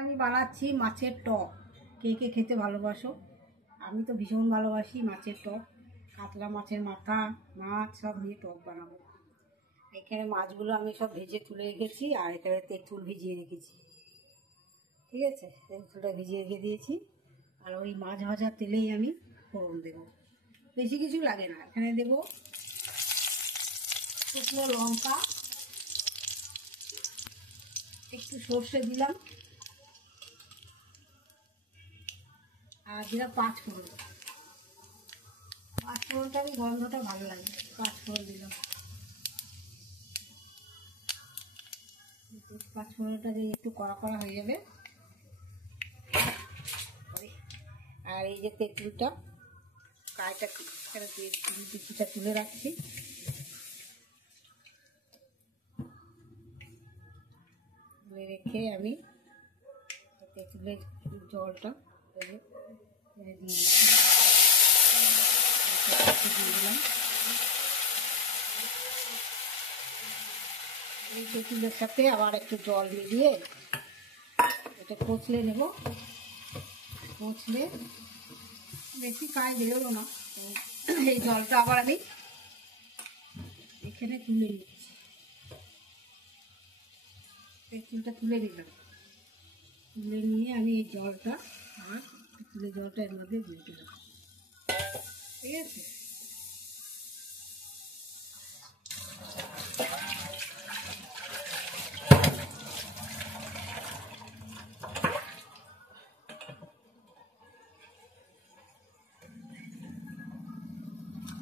আমি বানাচ্ছি মাছের টক। কে কে খেতে ভালোবাসো? আমি তো ভীষণ ভালোবাসি মাছের টক। কাতলা মাছের মাথা, মাছ সব দিয়ে টক বানাবো। এখানে মাছগুলো আমি সব ভেজে তুলে রেখেছি, আর এখানে তেঁতুল ভিজিয়ে রেখেছি। ঠিক আছে, তেঁতুলটা ভিজিয়ে রেখে দিয়েছি। আর ওই মাছ ভাজার তেলেই আমি ফোড়ন দেবো। বেশি কিছু লাগে না। এখানে দেবো শুকনো লঙ্কা, একটু সর্ষে দিলাম, আর দিলাম পাঁচফোড়ন। পাঁচফোড়নটা আমি গন্ধটা ভালো লাগে, পাঁচফোড়ন দিলাম। পাঁচফোড়নটা দিয়ে একটু কড়া কড়া হয়ে যাবে। আর এই যে তেঁতুলটা, কাঁটা কিছুটা তুলে রাখছি। তুলে রেখে আমি তেঁতুলের জলটা দিয়ে দিলাম। এই তেঁতুলের সাথে আবার একটু জল মিলিয়ে এটা কচলে নেব। কচলে বেশি কাজ বেরোলো না, এই জলটা আবার আমি এখানে তুলে নিচ্ছি। তেঁতুলটা তুলে নিলাম, তুলে নিয়ে আমি এই জলটা আর তেঁতুলের জলটা এর মধ্যে দিয়ে দিলাম। ঠিক আছে,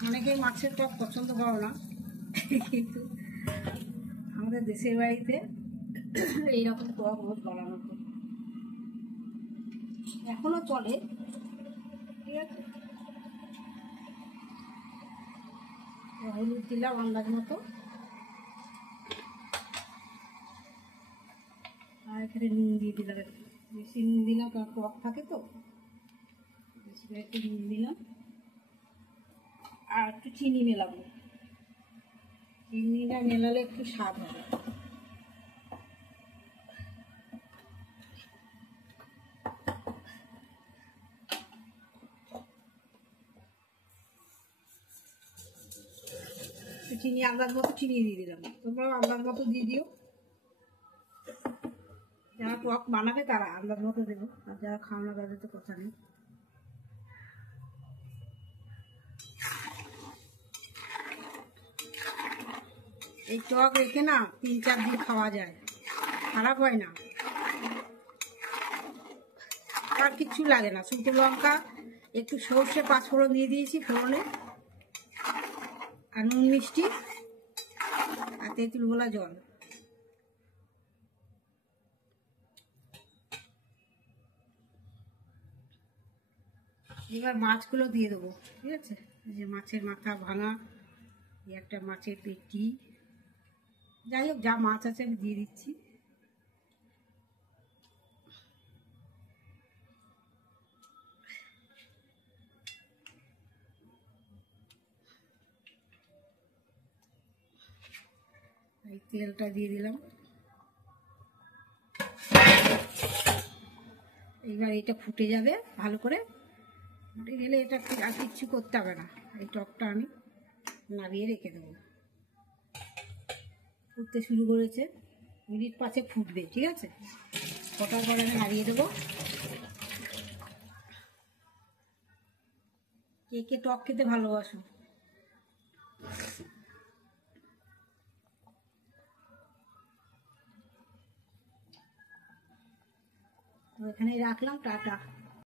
অনেকেই মাছের টক পছন্দ করো না, কিন্তু আমাদের দেশের বাড়িতে এইরকম টক রোজ বানানো এখনো চলে। ঠিক আছে, হলুদ দিলাম আন্দাজ মতো, আর এখানে নুন দিয়ে দিলাম। বেশি নুন দিলাম, কারণ টক থাকে তো, বেশি করে একটু নুন দিলাম। আর একটু চিনি মেলাবো, চিনিটা মেলালে একটু স্বাদ হবে। চিনি আন্দাজ মতো চিনি দিয়ে দিলাম, তোমরাও আন্দাজ মতো দিয়ে দিও। যারা টক বানাবে তারা আন্দাজ মতো দেবো, আর যারা খাওয়া না তাদের তো কথা নেই। এই টক রেখে না 3-4 দিন খাওয়া যায়, খারাপ হয় না। আর কিচ্ছু লাগে না, শুকনো লঙ্কা, একটু সর্ষে পাঁচফোড়ন দিয়ে দিয়েছি ফোড়নে, আর নুন মিষ্টি, আর তেঁতুল গোলা জল। এবার মাছগুলো দিয়ে দেবো। ঠিক আছে, এই যে মাছের মাথা ভাঙা, এই একটা মাছের পেটি, যাই হোক যা মাছ আছে আমি দিয়ে দিচ্ছি। এই তেলটা দিয়ে দিলাম। এইবার এটা ফুটে যাবে ভালো করে, ফুটে গেলে এটা আর কিচ্ছু করতে হবে না। এই টকটা আমি নামিয়ে রেখে দেবো। ফুটতে শুরু করেছে, মিনিট 5 ফুটবে। ঠিক আছে, ফোটার পরে আমি নামিয়ে দেবো। কে কে টক খেতে ভালোবাসো? এখানেই রাখলাম, টাটা।